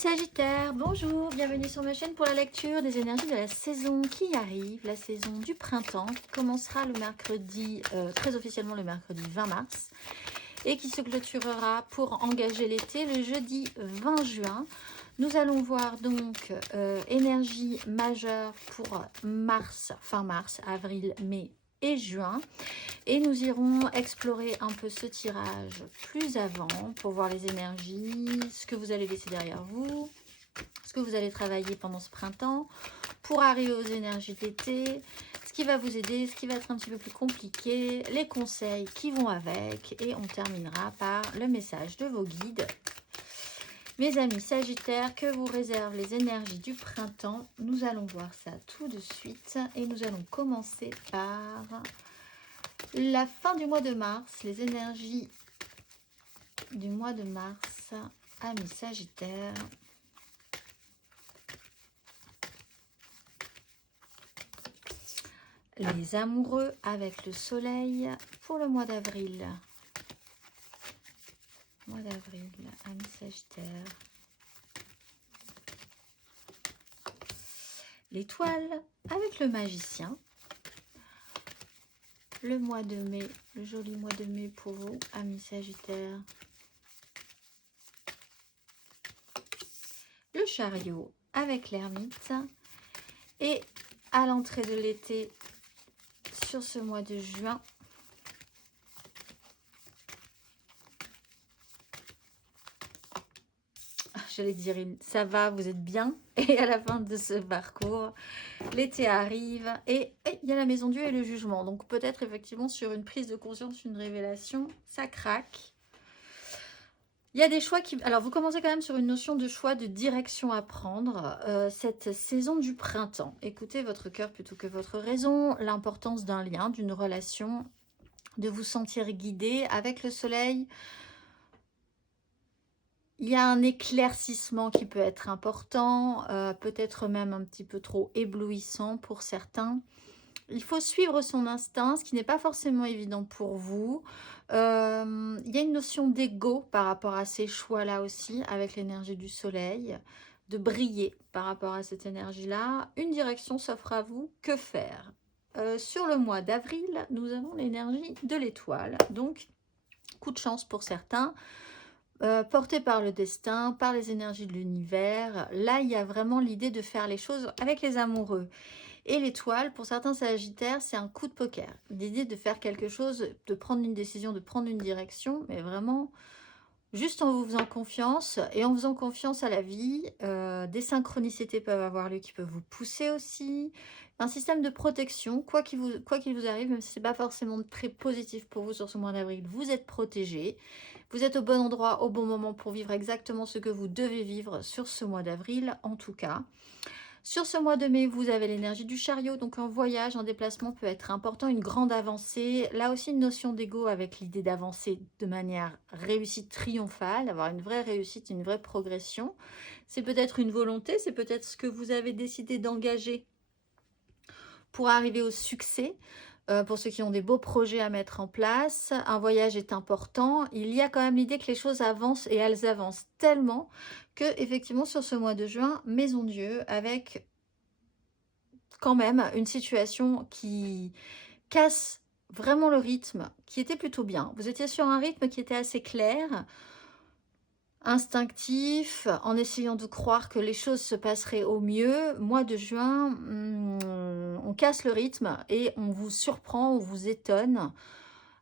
Sagittaire, bonjour, bienvenue sur ma chaîne pour la lecture des énergies de la saison qui arrive, la saison du printemps qui commencera le mercredi, très officiellement le mercredi 20 mars et qui se clôturera pour engager l'été le jeudi 20 juin. Nous allons voir donc énergie majeure pour mars, fin mars, avril, mai et juin. Et nous irons explorer un peu ce tirage plus avant pour voir les énergies, ce que vous allez laisser derrière vous, ce que vous allez travailler pendant ce printemps, pour arriver aux énergies d'été, ce qui va vous aider, ce qui va être un petit peu plus compliqué, les conseils qui vont avec, et on terminera par le message de vos guides. Mes amis Sagittaires, que vous réservent les énergies du printemps? Nous allons voir ça tout de suite et nous allons commencer par la fin du mois de mars, les énergies du mois de mars, amis Sagittaires. Les amoureux avec le soleil pour le mois d'avril. Mois d'avril, amis Sagittaires. L'étoile avec le magicien. Le mois de mai, le joli mois de mai pour vous, amis Sagittaires. Le chariot avec l'ermite. Et à l'entrée de l'été, sur ce mois de juin, j'allais dire ça va, vous êtes bien. Et à la fin de ce parcours, l'été arrive et il y a la maison Dieu et le jugement. Donc peut-être effectivement sur une prise de conscience, une révélation, ça craque. Il y a des choix qui... Alors vous commencez quand même sur une notion de choix, de direction à prendre. Cette saison du printemps, écoutez votre cœur plutôt que votre raison. L'importance d'un lien, d'une relation, de vous sentir guidé avec le soleil. Il y a un éclaircissement qui peut être important, peut-être même un petit peu trop éblouissant pour certains. Il faut suivre son instinct, ce qui n'est pas forcément évident pour vous. Il y a une notion d'ego par rapport à ces choix-là aussi, avec l'énergie du soleil, de briller par rapport à cette énergie-là. Une direction s'offre à vous, que faire? Sur le mois d'avril, nous avons l'énergie de l'étoile, donc coup de chance pour certains. Porté par le destin, par les énergies de l'univers. Là, il y a vraiment l'idée de faire les choses avec les amoureux. Et l'étoile, pour certains Sagittaires, c'est un coup de poker. L'idée de faire quelque chose, de prendre une décision, de prendre une direction, mais vraiment juste en vous faisant confiance et en faisant confiance à la vie. Des synchronicités peuvent avoir lieu qui peuvent vous pousser aussi. Un système de protection, quoi qu'il vous arrive, même si ce n'est pas forcément très positif pour vous sur ce mois d'avril, vous êtes protégé. Vous êtes au bon endroit, au bon moment pour vivre exactement ce que vous devez vivre sur ce mois d'avril, en tout cas. Sur ce mois de mai, vous avez l'énergie du chariot, donc un voyage, un déplacement peut être important, une grande avancée. Là aussi, une notion d'ego avec l'idée d'avancer de manière réussite triomphale, avoir une vraie réussite, une vraie progression. C'est peut-être une volonté, c'est peut-être ce que vous avez décidé d'engager pour arriver au succès. Pour ceux qui ont des beaux projets à mettre en place, un voyage est important. Il y a quand même l'idée que les choses avancent et elles avancent tellement que effectivement sur ce mois de juin, Maison Dieu, avec quand même une situation qui casse vraiment le rythme, qui était plutôt bien. Vous étiez sur un rythme qui était assez clair, instinctif, en essayant de croire que les choses se passeraient au mieux. Mois de juin, on casse le rythme et on vous surprend, on vous étonne.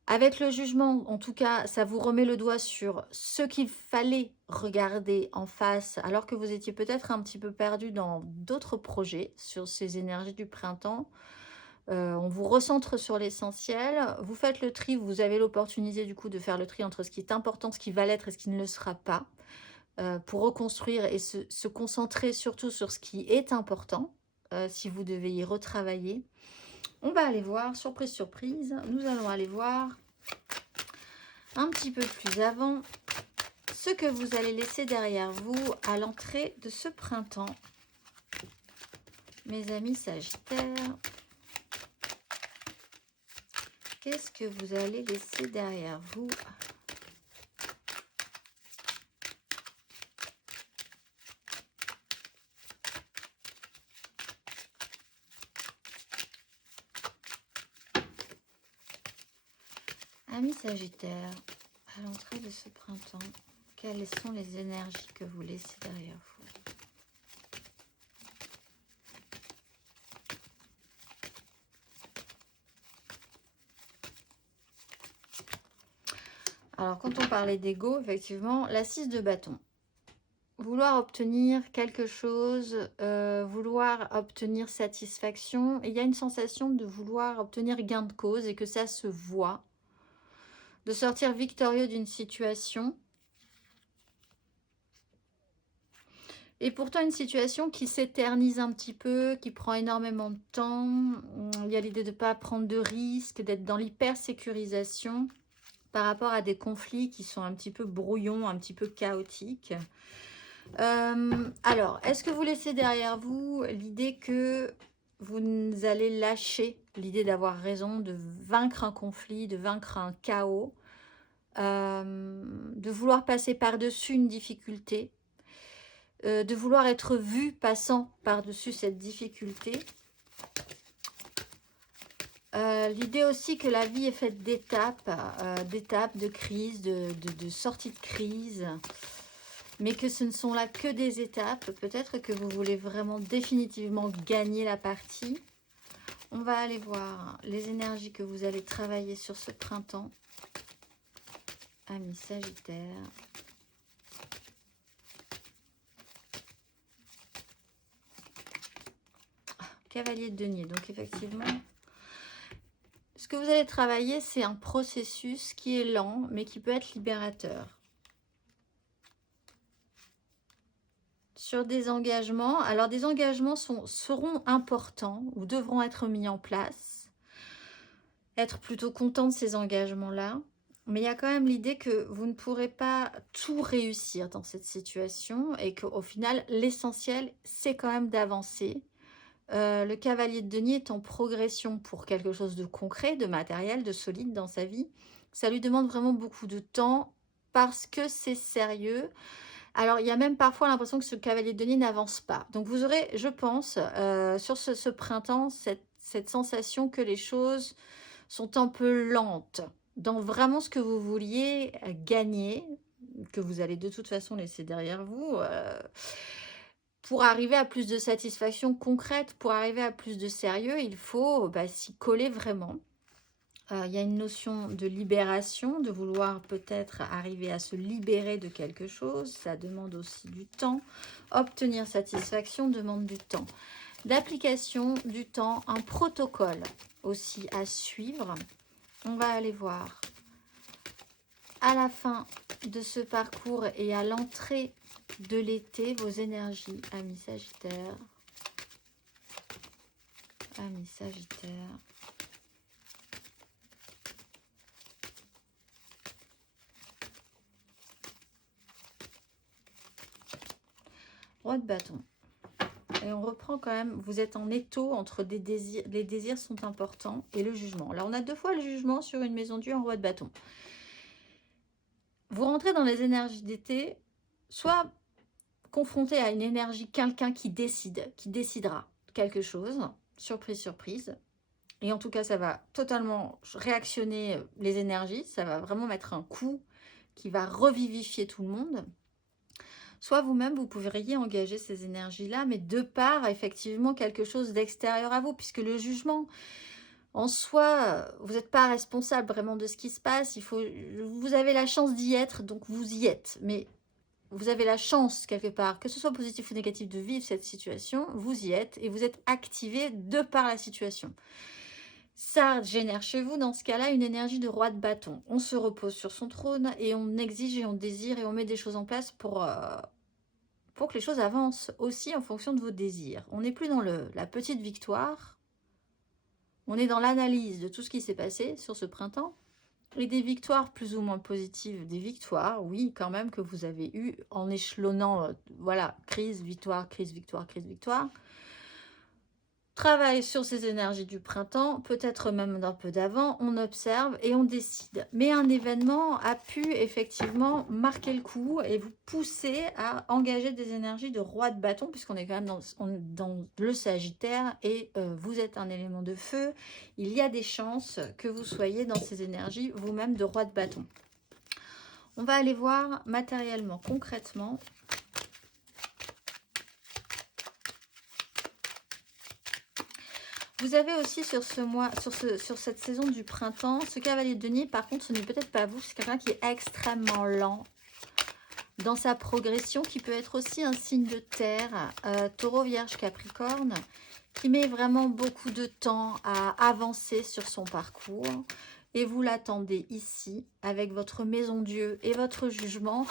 Avec le jugement, en tout cas, ça vous remet le doigt sur ce qu'il fallait regarder en face, alors que vous étiez peut-être un petit peu perdu dans d'autres projets, sur ces énergies du printemps. On vous recentre sur l'essentiel, vous faites le tri, vous avez l'opportunité du coup de faire le tri entre ce qui est important, ce qui va l'être et ce qui ne le sera pas, pour reconstruire et se concentrer surtout sur ce qui est important, si vous devez y retravailler. On va aller voir, surprise, surprise, nous allons aller voir un petit peu plus avant ce que vous allez laisser derrière vous à l'entrée de ce printemps. Mes amis Sagittaires, qu'est-ce que vous allez laisser derrière vous? Amis Sagittaire, à l'entrée de ce printemps, quelles sont les énergies que vous laissez derrière vous? Alors, quand on parlait d'ego, effectivement, la 6 de bâton. Vouloir obtenir quelque chose, vouloir obtenir satisfaction. Il y a une sensation de vouloir obtenir gain de cause et que ça se voit. De sortir victorieux d'une situation. Et pourtant, une situation qui s'éternise un petit peu, qui prend énormément de temps. Il y a l'idée de ne pas prendre de risques, d'être dans l'hyper-sécurisation par rapport à des conflits qui sont un petit peu brouillons, un petit peu chaotiques. Alors, est-ce que vous laissez derrière vous l'idée que vous allez lâcher l'idée d'avoir raison, de vaincre un conflit, de vaincre un chaos, de vouloir passer par-dessus une difficulté, de vouloir être vu passant par-dessus cette difficulté. L'idée aussi que la vie est faite d'étapes, de crises, de sorties de crise, mais que ce ne sont là que des étapes. Peut-être que vous voulez vraiment définitivement gagner la partie. On va aller voir les énergies que vous allez travailler sur ce printemps. Amis Sagittaire. Cavalier de denier, donc effectivement, ce que vous allez travailler, c'est un processus qui est lent, mais qui peut être libérateur. Sur des engagements, alors des engagements seront importants ou devront être mis en place. Être plutôt content de ces engagements-là. Mais il y a quand même l'idée que vous ne pourrez pas tout réussir dans cette situation et qu'au final, l'essentiel, c'est quand même d'avancer. Le cavalier de denier est en progression pour quelque chose de concret, de matériel, de solide dans sa vie. Ça lui demande vraiment beaucoup de temps parce que c'est sérieux. Alors, il y a même parfois l'impression que ce cavalier de denier n'avance pas. Donc, vous aurez, je pense, sur ce printemps, cette sensation que les choses sont un peu lentes dans vraiment ce que vous vouliez gagner, que vous allez de toute façon laisser derrière vous. Pour arriver à plus de satisfaction concrète, pour arriver à plus de sérieux, il faut s'y coller vraiment. Il y a une notion de libération, de vouloir peut-être arriver à se libérer de quelque chose. Ça demande aussi du temps. Obtenir satisfaction demande du temps. D'application, du temps, un protocole aussi à suivre. On va aller voir à la fin de ce parcours et à l'entrée de l'été, vos énergies, amis Sagittaire. Amis Sagittaire. Roi de bâton. Et on reprend quand même, vous êtes en étau entre des désirs, les désirs sont importants et le jugement. Là, on a 2 fois le jugement sur une maison due en roi de bâton. Vous rentrez dans les énergies d'été, soit confronté à une énergie, quelqu'un qui décidera quelque chose, surprise, surprise. Et en tout cas, ça va totalement réactionner les énergies, ça va vraiment mettre un coup qui va revivifier tout le monde. Soit vous-même, vous pourriez engager ces énergies-là, mais de par, effectivement, quelque chose d'extérieur à vous, puisque le jugement, en soi, vous n'êtes pas responsable vraiment de ce qui se passe. Vous avez la chance d'y être, donc vous y êtes. Mais vous avez la chance, quelque part, que ce soit positif ou négatif, de vivre cette situation. Vous y êtes et vous êtes activé de par la situation. Ça génère chez vous, dans ce cas-là, une énergie de roi de bâton. On se repose sur son trône et on exige et on désire et on met des choses en place pour que les choses avancent aussi en fonction de vos désirs. On n'est plus dans la petite victoire. On est dans l'analyse de tout ce qui s'est passé sur ce printemps. Et des victoires plus ou moins positives. Des victoires, oui, quand même, que vous avez eues en échelonnant, voilà, crise, victoire, crise, victoire, crise, victoire. travaille sur ces énergies du printemps, peut-être même d'un peu d'avant, on observe et on décide. Mais un événement a pu effectivement marquer le coup et vous pousser à engager des énergies de roi de bâton, puisqu'on est quand même dans le Sagittaire et vous êtes un élément de feu. Il y a des chances que vous soyez dans ces énergies vous-même de roi de bâton. On va aller voir matériellement, concrètement. Vous avez aussi sur ce mois, sur cette saison du printemps, ce cavalier de denier, par contre, ce n'est peut-être pas vous, c'est quelqu'un qui est extrêmement lent dans sa progression, qui peut être aussi un signe de terre, taureau, vierge, capricorne, qui met vraiment beaucoup de temps à avancer sur son parcours. Et vous l'attendez ici, avec votre maison Dieu et votre jugement,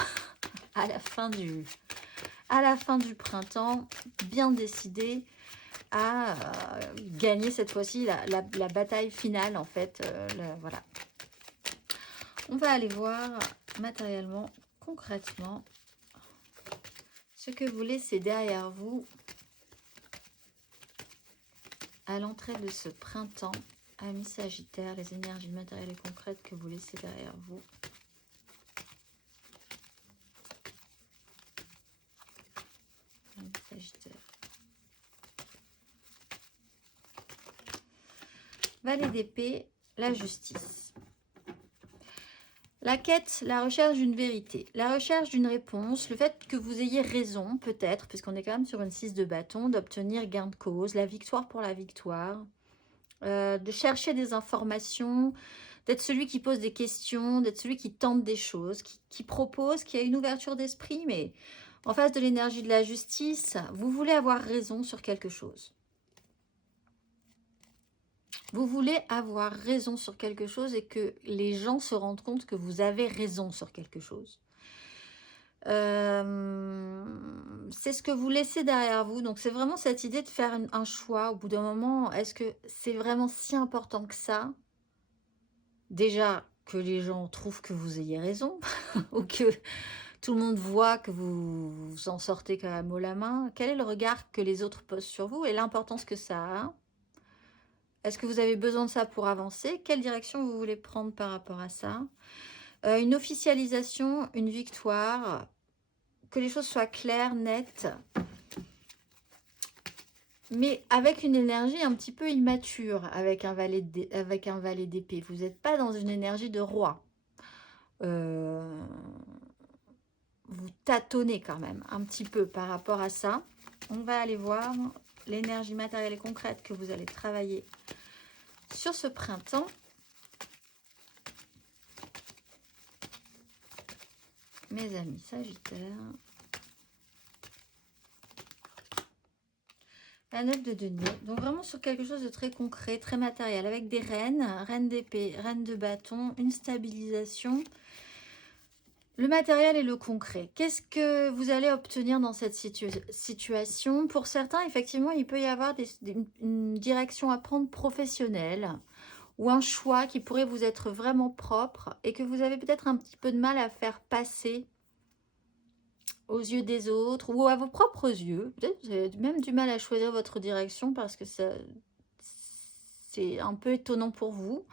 à la fin du printemps, bien décidé à gagner cette fois-ci la bataille finale, en fait. Voilà. On va aller voir matériellement, concrètement, ce que vous laissez derrière vous à l'entrée de ce printemps. Amis Sagittaire, les énergies matérielles et concrètes que vous laissez derrière vous. Amis Sagittaire. Valet d'épée, la justice. La quête, la recherche d'une vérité, la recherche d'une réponse, le fait que vous ayez raison, peut-être, puisqu'on est quand même sur une 6 de bâton, d'obtenir gain de cause, la victoire pour la victoire, de chercher des informations, d'être celui qui pose des questions, d'être celui qui tente des choses, qui propose, qui a une ouverture d'esprit, mais en face de l'énergie de la justice, vous voulez avoir raison sur quelque chose. Vous voulez avoir raison sur quelque chose et que les gens se rendent compte que vous avez raison sur quelque chose. C'est ce que vous laissez derrière vous. Donc, c'est vraiment cette idée de faire un choix. Au bout d'un moment, est-ce que c'est vraiment si important que ça? Déjà, que les gens trouvent que vous ayez raison ou que tout le monde voit que vous en sortez quand même haut la main. Quel est le regard que les autres posent sur vous et l'importance que ça a? Est-ce que vous avez besoin de ça pour avancer? Quelle direction vous voulez prendre par rapport à ça? Une officialisation, une victoire, que les choses soient claires, nettes, mais avec une énergie un petit peu immature, avec un valet d'épée. Vous n'êtes pas dans une énergie de roi. Vous tâtonnez quand même un petit peu par rapport à ça. On va aller voir l'énergie matérielle et concrète que vous allez travailler sur ce printemps. Mes amis Sagittaires. La 9 de denier. Donc vraiment sur quelque chose de très concret, très matériel, avec des reines, reine d'épée, reine de bâton, une stabilisation. Le matériel et le concret. Qu'est-ce que vous allez obtenir dans cette situation? Pour certains, effectivement, il peut y avoir une direction à prendre professionnelle ou un choix qui pourrait vous être vraiment propre et que vous avez peut-être un petit peu de mal à faire passer aux yeux des autres ou à vos propres yeux. Peut-être que vous avez même du mal à choisir votre direction parce que c'est un peu étonnant pour vous.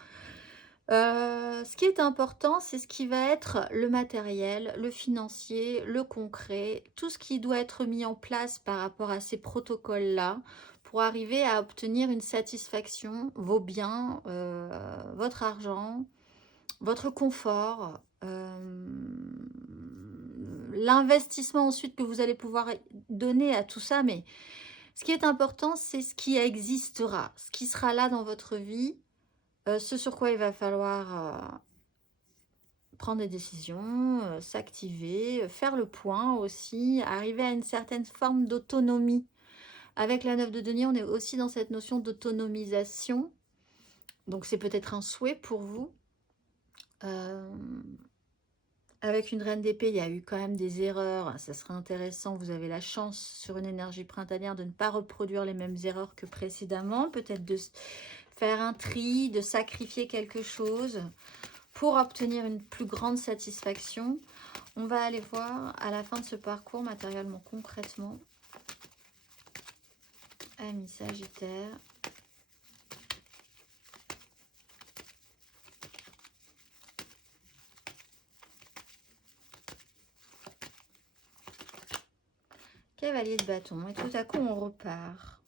Ce qui est important, c'est ce qui va être le matériel, le financier, le concret, tout ce qui doit être mis en place par rapport à ces protocoles-là pour arriver à obtenir une satisfaction, vos biens, votre argent, votre confort, l'investissement ensuite que vous allez pouvoir donner à tout ça. Mais ce qui est important, c'est ce qui existera, ce qui sera là dans votre vie. Ce sur quoi il va falloir prendre des décisions, s'activer, faire le point aussi, arriver à une certaine forme d'autonomie. Avec la 9 de denier, on est aussi dans cette notion d'autonomisation. Donc c'est peut-être un souhait pour vous. Avec une reine d'épée, il y a eu quand même des erreurs. Ça serait intéressant. Vous avez la chance sur une énergie printanière de ne pas reproduire les mêmes erreurs que précédemment. Peut-être de faire un tri, de sacrifier quelque chose pour obtenir une plus grande satisfaction. On va aller voir à la fin de ce parcours, matériellement, concrètement, Amis Sagittaire. Cavalier de bâton. Et tout à coup, on repart.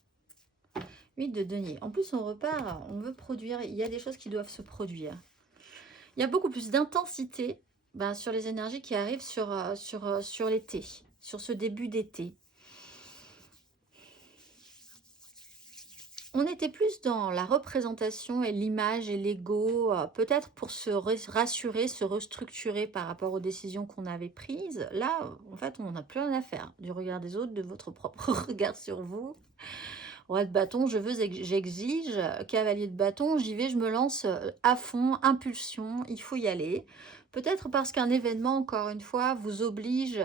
8 de denier. En plus, on repart, on veut produire. Il y a des choses qui doivent se produire. Il y a beaucoup plus d'intensité sur les énergies qui arrivent sur l'été, sur ce début d'été. On était plus dans la représentation et l'image et l'ego, peut-être pour se rassurer, se restructurer par rapport aux décisions qu'on avait prises. Là, en fait, on n'a plus rien à faire du regard des autres, de votre propre regard sur vous. Roi de bâton, je veux, j'exige. Cavalier de bâton, j'y vais, je me lance à fond, impulsion, il faut y aller. Peut-être parce qu'un événement, encore une fois, vous oblige,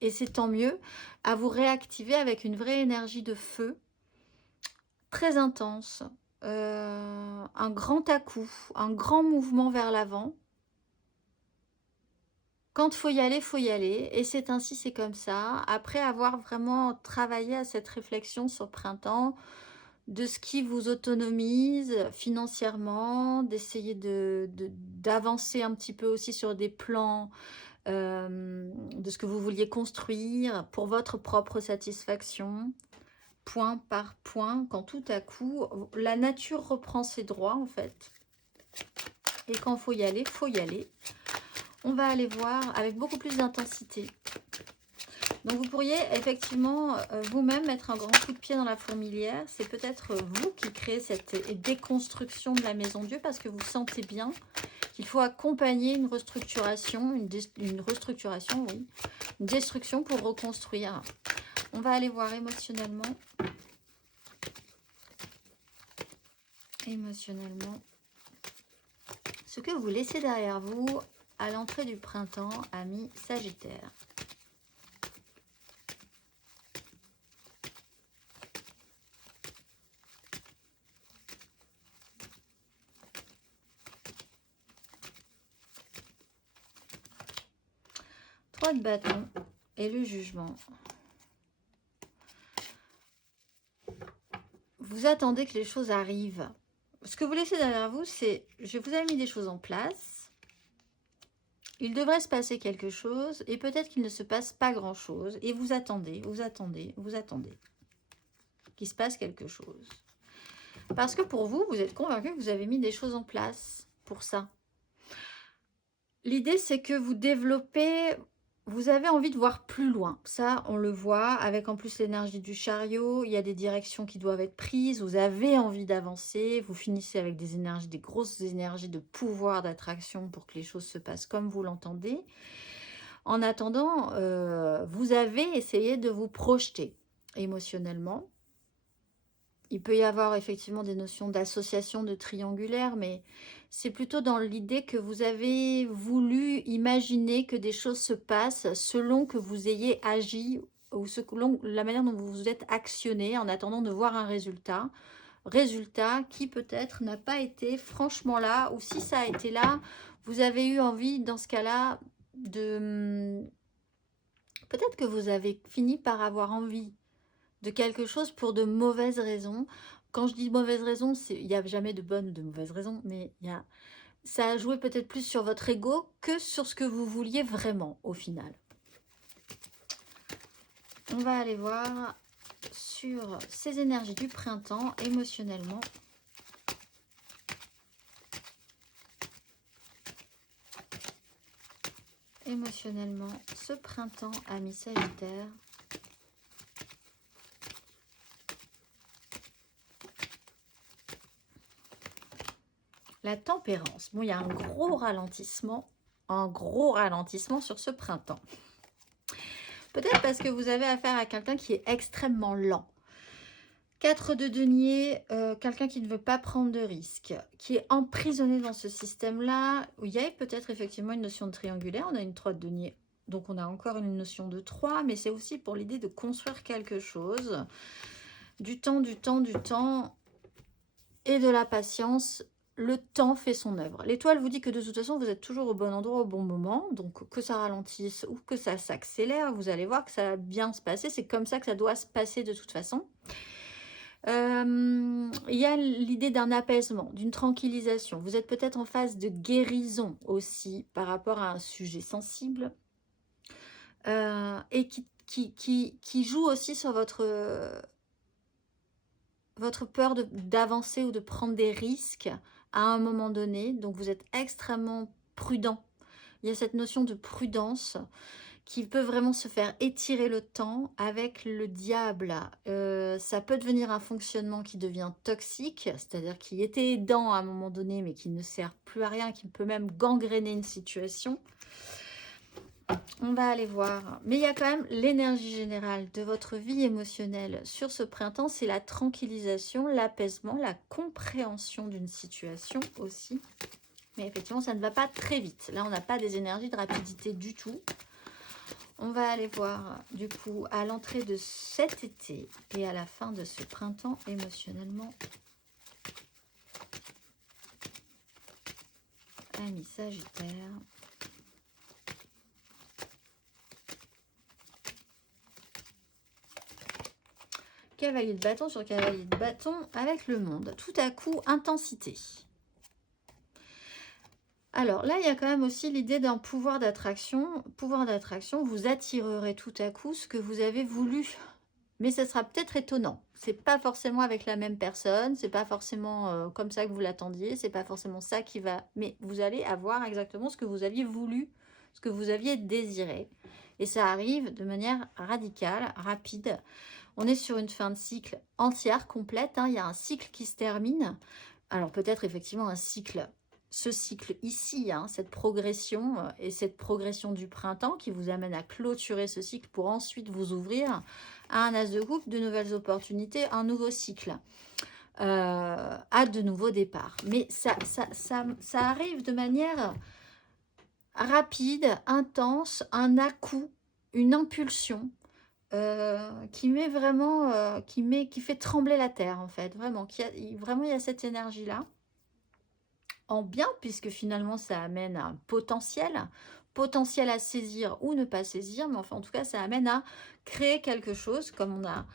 et c'est tant mieux, à vous réactiver avec une vraie énergie de feu, très intense, un grand à-coup, un grand mouvement vers l'avant. Quand il faut y aller, et c'est ainsi, c'est comme ça. Après avoir vraiment travaillé à cette réflexion sur le printemps, de ce qui vous autonomise financièrement, d'essayer d'avancer un petit peu aussi sur des plans de ce que vous vouliez construire pour votre propre satisfaction, point par point, quand tout à coup, la nature reprend ses droits en fait. Et quand il faut y aller, faut y aller. On va aller voir avec beaucoup plus d'intensité. Donc vous pourriez effectivement vous-même mettre un grand coup de pied dans la fourmilière. C'est peut-être vous qui créez cette déconstruction de la maison Dieu parce que vous sentez bien qu'il faut accompagner une restructuration, une restructuration, oui, une destruction pour reconstruire. On va aller voir émotionnellement. Émotionnellement. Ce que vous laissez derrière vous à l'entrée du printemps, amis Sagittaire. De bâton et le jugement. Vous attendez que les choses arrivent. Ce que vous laissez derrière vous, c'est je vous ai mis des choses en place. Il devrait se passer quelque chose et peut-être qu'il ne se passe pas grand-chose. Et vous attendez qu'il se passe quelque chose. Parce que pour vous, vous êtes convaincu que vous avez mis des choses en place pour ça. L'idée, c'est que vous développez... Vous avez envie de voir plus loin. Ça, on le voit avec en plus l'énergie du chariot. Il y a des directions qui doivent être prises. Vous avez envie d'avancer. Vous finissez avec des énergies, des grosses énergies de pouvoir, d'attraction pour que les choses se passent comme vous l'entendez. En attendant, vous avez essayé de vous projeter émotionnellement. Il peut y avoir effectivement des notions d'association, de triangulaire, mais c'est plutôt dans l'idée que vous avez voulu imaginer que des choses se passent selon que vous ayez agi ou selon la manière dont vous vous êtes actionné en attendant de voir un résultat. Résultat qui peut-être n'a pas été franchement là, ou si ça a été là, vous avez eu envie dans ce cas-là de... Peut-être que vous avez fini par avoir envie de quelque chose pour de mauvaises raisons. Quand je dis mauvaises raisons, il n'y a jamais de bonnes ou de mauvaises raisons, mais ça a joué peut-être plus sur votre ego que sur ce que vous vouliez vraiment au final. On va aller voir sur ces énergies du printemps émotionnellement. Émotionnellement, ce printemps, amis Sagittaire. La tempérance. Bon, il y a un gros ralentissement sur ce printemps. Peut-être parce que vous avez affaire à quelqu'un qui est extrêmement lent. 4 de denier, quelqu'un qui ne veut pas prendre de risques, qui est emprisonné dans ce système-là, où il y a peut-être effectivement une notion de triangulaire. On a une 3 de denier, donc on a encore une notion de 3, mais c'est aussi pour l'idée de construire quelque chose. Du temps et de la patience. Le temps fait son œuvre. L'étoile vous dit que de toute façon, vous êtes toujours au bon endroit au bon moment. Donc, que ça ralentisse ou que ça s'accélère, vous allez voir que ça va bien se passer. C'est comme ça que ça doit se passer de toute façon. Il y a l'idée d'un apaisement, d'une tranquillisation. Vous êtes peut-être en phase de guérison aussi par rapport à un sujet sensible et qui joue aussi sur votre peur d'avancer ou de prendre des risques à un moment donné. Donc vous êtes extrêmement prudent. Il y a cette notion de prudence qui peut vraiment se faire étirer le temps avec le diable. Ça peut devenir un fonctionnement qui devient toxique, c'est-à-dire qui était aidant à un moment donné, mais qui ne sert plus à rien, qui peut même gangréner une situation. On va aller voir. Mais il y a quand même l'énergie générale de votre vie émotionnelle sur ce printemps. C'est la tranquillisation, l'apaisement, la compréhension d'une situation aussi. Mais effectivement, ça ne va pas très vite. Là, on n'a pas des énergies de rapidité du tout. On va aller voir, du coup, à l'entrée de cet été et à la fin de ce printemps émotionnellement. Amis Sagittaire. Cavalier de bâton sur cavalier de bâton avec le monde. Tout à coup, intensité. Alors là, il y a quand même aussi l'idée d'un pouvoir d'attraction. Pouvoir d'attraction, vous attirerez tout à coup ce que vous avez voulu. Mais ce sera peut-être étonnant. C'est pas forcément avec la même personne, c'est pas forcément comme ça que vous l'attendiez, c'est pas forcément ça qui va... Mais vous allez avoir exactement ce que vous aviez voulu, ce que vous aviez désiré. Et ça arrive de manière radicale, rapide. On est sur une fin de cycle entière, complète. Hein. Il y a un cycle qui se termine. Alors peut-être effectivement un cycle, ce cycle ici, hein, cette progression et cette progression du printemps qui vous amène à clôturer ce cycle pour ensuite vous ouvrir à un as de coupe, de nouvelles opportunités, un nouveau cycle, à de nouveaux départs. Mais ça arrive de manière rapide, intense, un à-coup, une impulsion qui met vraiment, qui fait trembler la terre en fait, vraiment, vraiment il y a cette énergie là, en bien puisque finalement ça amène un potentiel à saisir ou ne pas saisir, mais enfin en tout cas ça amène à créer quelque chose comme on a,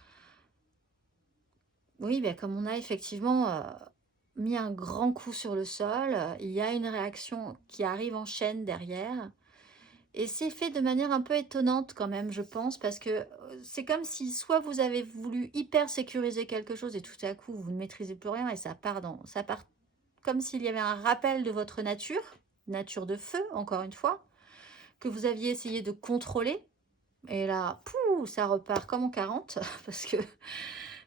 oui, ben, comme on a effectivement mis un grand coup sur le sol, il y a une réaction qui arrive en chaîne derrière. Et c'est fait de manière un peu étonnante quand même, je pense, parce que c'est comme si soit vous avez voulu hyper sécuriser quelque chose et tout à coup vous ne maîtrisez plus rien et ça part comme s'il y avait un rappel de votre nature de feu, encore une fois, que vous aviez essayé de contrôler. Et là, pouh, ça repart comme en 40,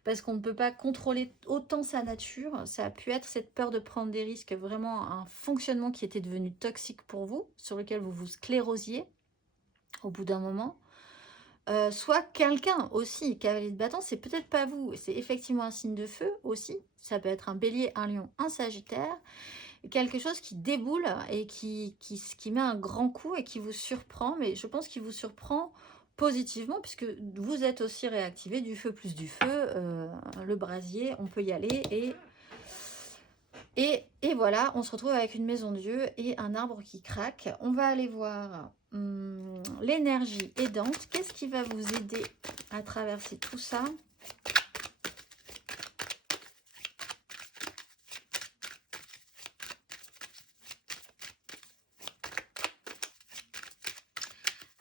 parce qu'on ne peut pas contrôler autant sa nature. Ça a pu être cette peur de prendre des risques, vraiment un fonctionnement qui était devenu toxique pour vous, sur lequel vous vous sclérosiez au bout d'un moment. Soit quelqu'un aussi, cavalier de bâton, c'est peut-être pas vous, c'est effectivement un signe de feu aussi. Ça peut être un bélier, un lion, un sagittaire. Quelque chose qui déboule et qui met un grand coup et qui vous surprend, mais je pense qu'il vous surprend positivement puisque vous êtes aussi réactivé, du feu plus du feu, le brasier, on peut y aller et voilà, on se retrouve avec une maison Dieu et un arbre qui craque. On va aller voir l'énergie aidante. Qu'est-ce qui va vous aider à traverser tout ça ?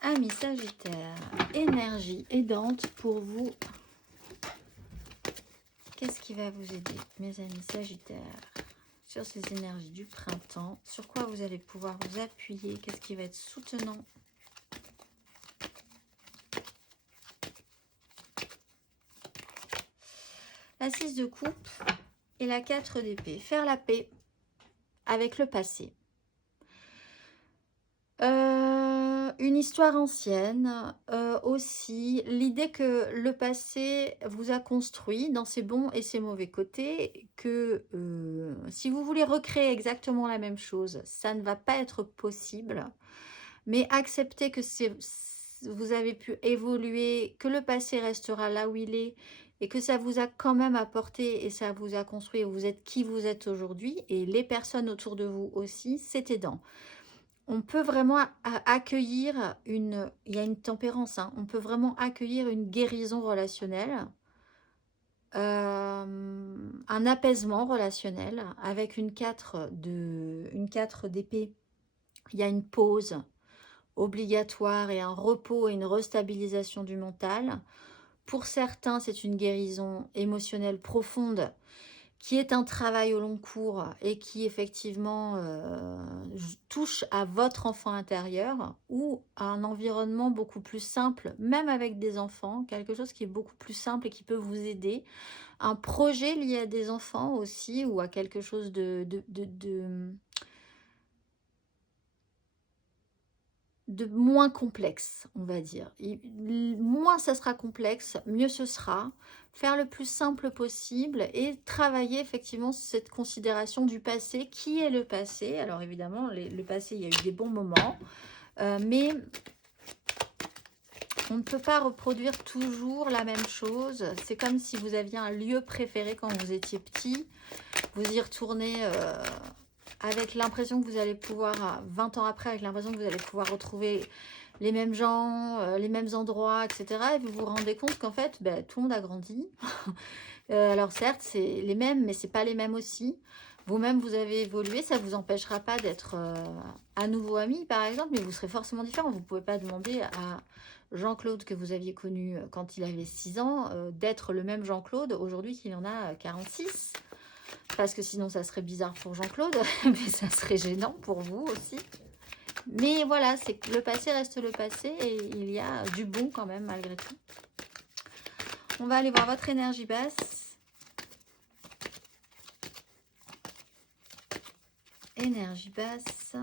Amis Sagittaire, énergie aidante pour vous. Qu'est-ce qui va vous aider, mes amis Sagittaires, sur ces énergies du printemps? Sur quoi vous allez pouvoir vous appuyer? Qu'est-ce qui va être soutenant? La 6 de coupe et la 4 d'épée. Faire la paix avec le passé. Une histoire ancienne, aussi l'idée que le passé vous a construit dans ses bons et ses mauvais côtés, que si vous voulez recréer exactement la même chose, ça ne va pas être possible, mais acceptez que vous avez pu évoluer, que le passé restera là où il est, et que ça vous a quand même apporté et ça vous a construit, vous êtes qui vous êtes aujourd'hui, et les personnes autour de vous aussi, c'est aidant. On peut vraiment accueillir il y a une tempérance, hein, on peut vraiment accueillir une guérison relationnelle un apaisement relationnel avec une 4 d'épée. Il y a une pause obligatoire et un repos et une restabilisation du mental. Pour certains, c'est une guérison émotionnelle profonde qui est un travail au long cours et qui effectivement touche à votre enfant intérieur ou à un environnement beaucoup plus simple, même avec des enfants, quelque chose qui est beaucoup plus simple et qui peut vous aider. Un projet lié à des enfants aussi ou à quelque chose de moins complexe, on va dire. Moins ça sera complexe, mieux ce sera. Faire le plus simple possible et travailler effectivement cette considération du passé. Qui est le passé? Alors évidemment, le passé, il y a eu des bons moments, mais on ne peut pas reproduire toujours la même chose. C'est comme si vous aviez un lieu préféré quand vous étiez petit. Vous y retournez avec l'impression que vous allez pouvoir, 20 ans après, avec l'impression que vous allez pouvoir retrouver les mêmes gens, les mêmes endroits, etc. Et vous vous rendez compte qu'en fait, ben, tout le monde a grandi. Alors certes, c'est les mêmes, mais c'est pas les mêmes aussi. Vous-même, vous avez évolué, ça ne vous empêchera pas d'être à nouveau amis, par exemple, mais vous serez forcément différents. Vous ne pouvez pas demander à Jean-Claude que vous aviez connu quand il avait 6 ans, d'être le même Jean-Claude aujourd'hui qu'il en a 46. Parce que sinon, ça serait bizarre pour Jean-Claude, mais ça serait gênant pour vous aussi. Mais voilà, c'est que le passé reste le passé et il y a du bon quand même malgré tout. On va aller voir votre énergie basse. Énergie basse.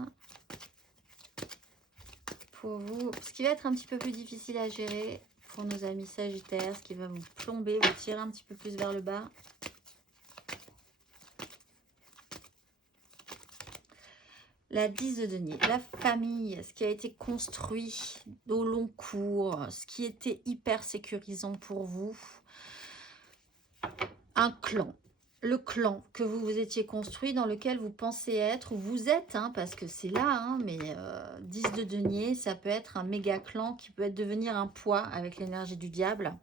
Pour vous, ce qui va être un petit peu plus difficile à gérer pour nos amis Sagittaires, ce qui va vous plomber, vous tirer un petit peu plus vers le bas. La 10 de denier, la famille, ce qui a été construit au long cours, ce qui était hyper sécurisant pour vous. Un clan, le clan que vous vous étiez construit, dans lequel vous pensez être, ou vous êtes, hein, parce que c'est là, hein, mais 10 de denier, ça peut être un méga clan qui peut devenir un poids avec l'énergie du diable.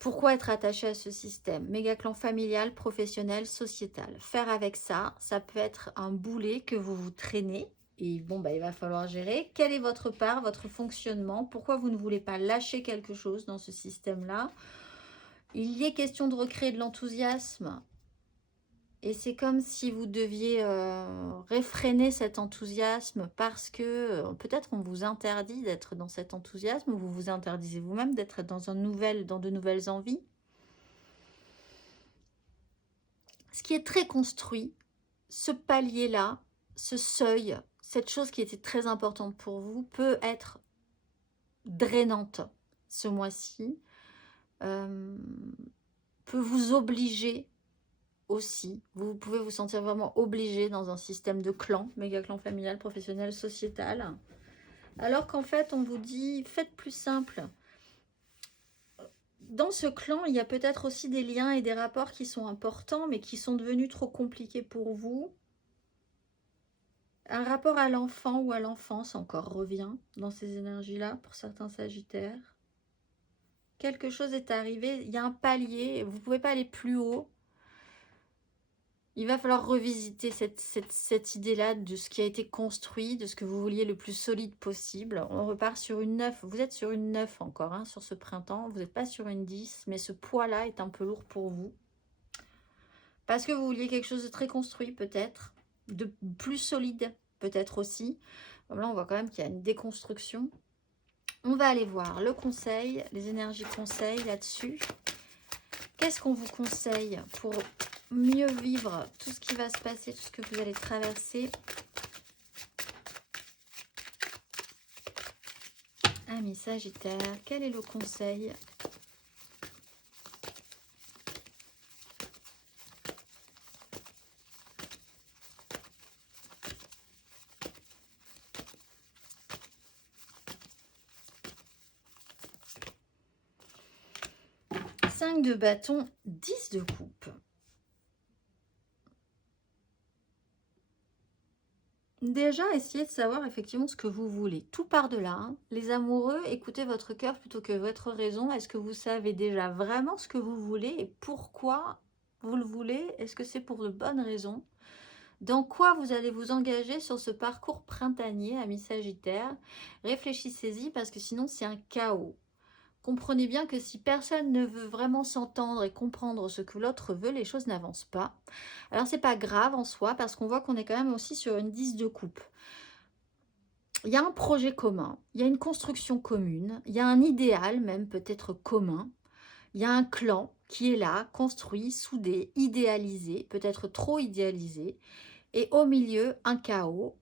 Pourquoi être attaché à ce système? Méga clan familial, professionnel, sociétal. Faire avec ça, ça peut être un boulet que vous vous traînez. Et bon, bah, il va falloir gérer. Quelle est votre part, votre fonctionnement? Pourquoi vous ne voulez pas lâcher quelque chose dans ce système-là? Il y est question de recréer de l'enthousiasme. Et c'est comme si vous deviez réfréner cet enthousiasme parce que peut-être on vous interdit d'être dans cet enthousiasme ou vous vous interdisez vous-même d'être dans de nouvelles envies. Ce qui est très construit, ce palier-là, ce seuil, cette chose qui était très importante pour vous peut être drainante ce mois-ci, peut vous obliger aussi. Vous pouvez vous sentir vraiment obligé dans un système de clan, méga clan familial, professionnel, sociétal. Alors qu'en fait, on vous dit, faites plus simple. Dans ce clan, il y a peut-être aussi des liens et des rapports qui sont importants, mais qui sont devenus trop compliqués pour vous. Un rapport à l'enfant ou à l'enfance encore revient dans ces énergies-là pour certains sagittaires. Quelque chose est arrivé, il y a un palier, vous ne pouvez pas aller plus haut. Il va falloir revisiter cette idée-là de ce qui a été construit, de ce que vous vouliez le plus solide possible. On repart sur une 9. Vous êtes sur une 9 encore, hein, sur ce printemps. Vous n'êtes pas sur une 10, mais ce poids-là est un peu lourd pour vous. Parce que vous vouliez quelque chose de très construit, peut-être. De plus solide, peut-être aussi. Bon, là, on voit quand même qu'il y a une déconstruction. On va aller voir le conseil, les énergies conseils là-dessus. Qu'est-ce qu'on vous conseille pour mieux vivre tout ce qui va se passer, tout ce que vous allez traverser? Amis Sagittaire, quel est le conseil? De bâton, 10 de coupe. Déjà, essayez de savoir effectivement ce que vous voulez. Tout part de là, hein. Les amoureux, écoutez votre cœur plutôt que votre raison. Est-ce que vous savez déjà vraiment ce que vous voulez et pourquoi vous le voulez? Est-ce que c'est pour de bonnes raisons? Dans quoi vous allez vous engager sur ce parcours printanier, ami Sagittaire? Réfléchissez-y parce que sinon c'est un chaos. Comprenez bien que si personne ne veut vraiment s'entendre et comprendre ce que l'autre veut, les choses n'avancent pas. Alors c'est pas grave en soi parce qu'on voit qu'on est quand même aussi sur une 10 de coupe. Il y a un projet commun, il y a une construction commune, il y a un idéal même peut-être commun, il y a un clan qui est là, construit, soudé, idéalisé, peut-être trop idéalisé, et au milieu, un chaos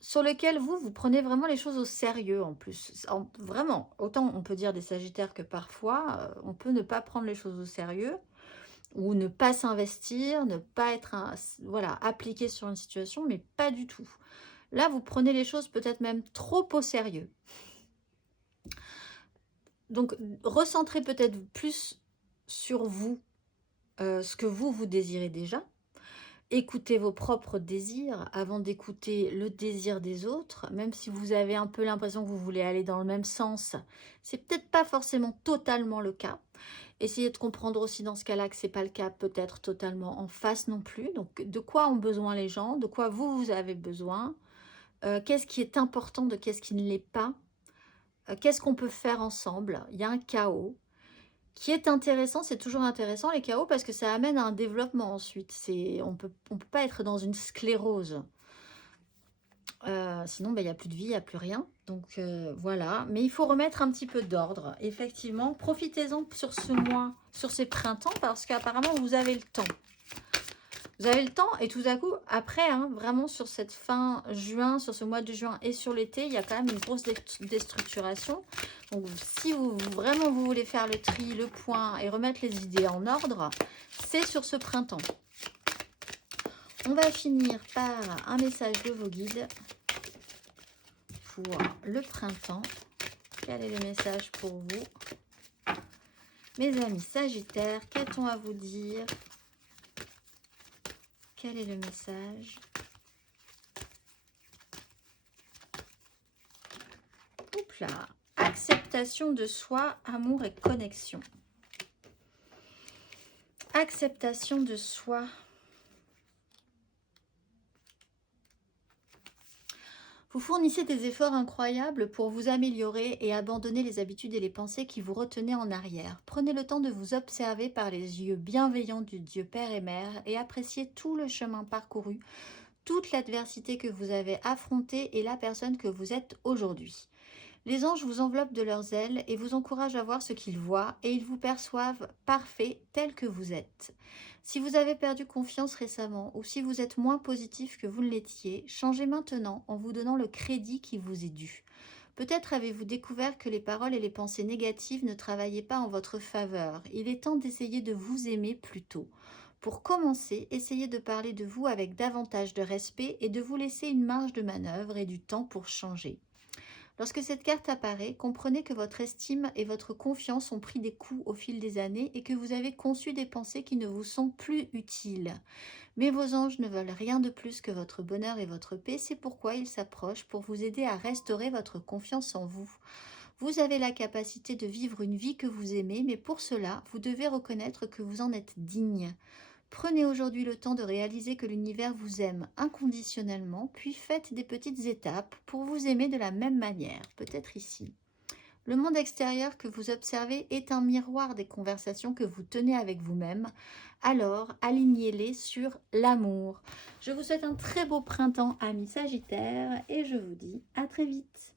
sur lequel vous prenez vraiment les choses au sérieux en plus. Vraiment, autant on peut dire des Sagittaires que parfois, on peut ne pas prendre les choses au sérieux ou ne pas s'investir, ne pas être voilà, appliqué sur une situation, mais pas du tout. Là, vous prenez les choses peut-être même trop au sérieux. Donc, recentrez peut-être plus sur vous, ce que vous désirez déjà. Écoutez vos propres désirs avant d'écouter le désir des autres, même si vous avez un peu l'impression que vous voulez aller dans le même sens. C'est peut-être pas forcément totalement le cas. Essayez de comprendre aussi dans ce cas-là que c'est pas le cas peut-être totalement en face non plus. Donc, de quoi ont besoin les gens? De quoi vous avez besoin? Qu'est-ce qui est important de qu'est-ce qui ne l'est pas? Qu'est-ce qu'on peut faire ensemble? Il y a un chaos qui est intéressant, c'est toujours intéressant les chaos parce que ça amène à un développement ensuite. On peut pas être dans une sclérose. Sinon, ben, il n'y a plus de vie, il n'y a plus rien. Donc voilà, mais il faut remettre un petit peu d'ordre. Effectivement, profitez-en sur ce mois, sur ces printemps, parce qu'apparemment, vous avez le temps. Vous avez le temps et tout à coup, après, hein, vraiment sur cette fin juin, sur ce mois de juin et sur l'été, il y a quand même une grosse déstructuration. Donc si vraiment vous voulez faire le tri, le point et remettre les idées en ordre, c'est sur ce printemps. On va finir par un message de vos guides pour le printemps. Quel est le message pour vous? Mes amis Sagittaires, qu'a-t-on à vous dire? Quel est le message? Oups là. Acceptation de soi, amour et connexion. Acceptation de soi. Vous fournissez des efforts incroyables pour vous améliorer et abandonner les habitudes et les pensées qui vous retenaient en arrière. Prenez le temps de vous observer par les yeux bienveillants du Dieu Père et Mère et appréciez tout le chemin parcouru, toute l'adversité que vous avez affrontée et la personne que vous êtes aujourd'hui. Les anges vous enveloppent de leurs ailes et vous encouragent à voir ce qu'ils voient et ils vous perçoivent parfait tel que vous êtes. Si vous avez perdu confiance récemment ou si vous êtes moins positif que vous ne l'étiez, changez maintenant en vous donnant le crédit qui vous est dû. Peut-être avez-vous découvert que les paroles et les pensées négatives ne travaillaient pas en votre faveur. Il est temps d'essayer de vous aimer plus tôt. Pour commencer, essayez de parler de vous avec davantage de respect et de vous laisser une marge de manœuvre et du temps pour changer. Lorsque cette carte apparaît, comprenez que votre estime et votre confiance ont pris des coups au fil des années et que vous avez conçu des pensées qui ne vous sont plus utiles. Mais vos anges ne veulent rien de plus que votre bonheur et votre paix, c'est pourquoi ils s'approchent pour vous aider à restaurer votre confiance en vous. Vous avez la capacité de vivre une vie que vous aimez, mais pour cela, vous devez reconnaître que vous en êtes digne. Prenez aujourd'hui le temps de réaliser que l'univers vous aime inconditionnellement, puis faites des petites étapes pour vous aimer de la même manière, peut-être ici. Le monde extérieur que vous observez est un miroir des conversations que vous tenez avec vous-même, alors alignez-les sur l'amour. Je vous souhaite un très beau printemps, amis Sagittaires, et je vous dis à très vite.